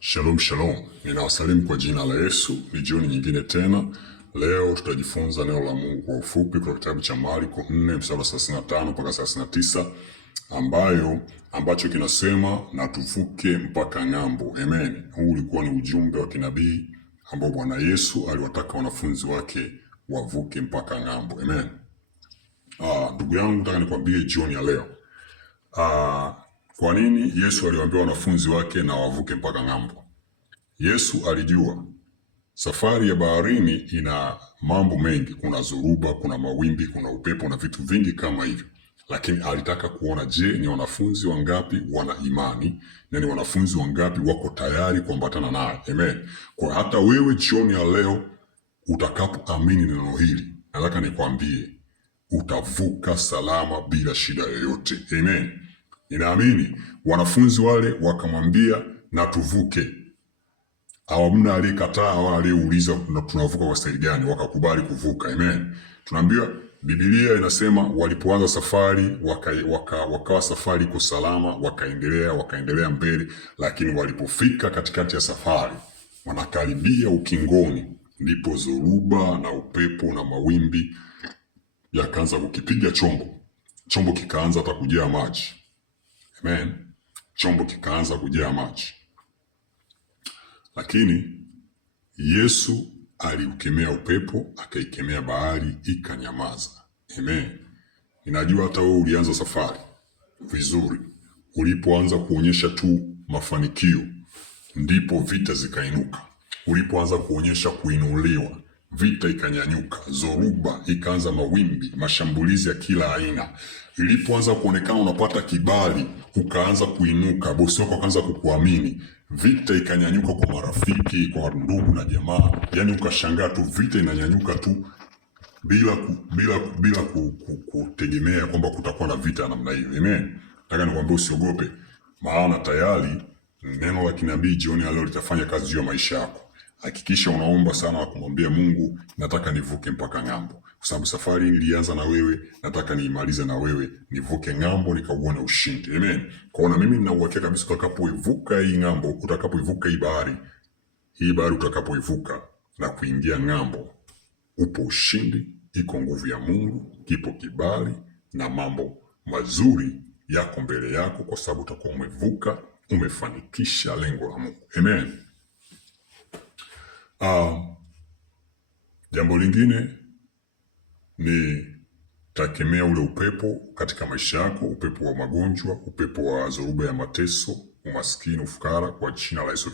Shalom shalom, ninawasalimu kwa jina la Yesu. Ni jioni nyingine tena. Leo tutajifunza neno la Mungu kwa ufupi kutoka kitabu cha Marko 4:35 mpaka 39, ambacho kinasema na tuvuke mpaka ng'ambo. Amen. Huu ulikuwa ni ujumbe wa kinabii ambao Bwana Yesu aliwataka wanafunzi wake wavuke mpaka ng'ambo. Amen. Ndugu yangu, nataka nikwambie jioni ya leo, kwa nini Yesu aliwaambia wanafunzi wake na wavuke mpaka ng'ambo? Yesu alijua safari ya baharini ina mambo mengi, kuna zoruba, kuna mawimbi, kuna upepo na vitu vingi kama hivyo. Lakini alitaka kuona, je, ni wanafunzi wangapi wana imani na ni wanafunzi wangapi wako tayari kuambatana naye. Amen. Kwa hata wewe jioni ya leo utakapoamini neno hili, nataka nikwambie utavuka salama bila shida yoyote. Amen. Ninaamini wanafunzi wale wakamwambia na tuvuke. Hamna aliyekataa wala aliyeuliza tunavuka kwa staili gani, wakakubali kuvuka. Amen. Tunaambiwa Biblia inasema walipoanza safari wakawa safari iko salama, wakaendelea mbele, lakini walipofika katikati ya safari, wanakaribia ukingoni, ndipo zoruba na upepo na mawimbi yakaanza kukipiga chombo kikaanza hata kujaa maji. Amen. Chombo kikaanza kujaa maji, lakini Yesu aliukemea upepo, akaikemea bahari, ikanyamaza. Amen. Ninajua hata wewe ulianza safari vizuri, ulipoanza kuonyesha tu mafanikio ndipo vita zikainuka. Ulipoanza kuonyesha kuinuliwa, vita ikanyanyuka, zoruba ikaanza, mawimbi, mashambulizi ya kila aina. Ilipoanza kuonekana unapata kibali, ukaanza kuinuka, bosi wako akaanza kukuamini, vita ikanyanyuka kwa marafiki, kwa ndugu na jamaa. Yani ukashangaa tu vita inanyanyuka tu bila kutegemea kwamba kutakuwa na vita namna hiyo. Amen. Nataka nikwambie usiogope, maana tayari neno la kinabii jioni ya leo litafanya kazi juu ya maisha yako. Hakikisha unaomba sana na kumwambia Mungu, nataka nivuke mpaka ng'ambo, kwa sababu safari nilianza na wewe, nataka niimalize na wewe, nivuke ng'ambo nikauone ushindi. Amen. Kwa mimi nina uhakika kabisa utakapoivuka hii ng'ambo, utakapoivuka hii bahari utakapoivuka na kuingia ng'ambo, upo ushindi, iko nguvu ya Mungu, kipo kibali na mambo mazuri yako mbele yako, kwa sababu utakuwa umevuka, umefanikisha lengo la Mungu. Amen. Jambo lingine ni takemea ule upepo katika maisha yako, upepo wa magonjwa, upepo wa zoruba ya mateso, umaskini, ufukara, kwa jina la Yesu.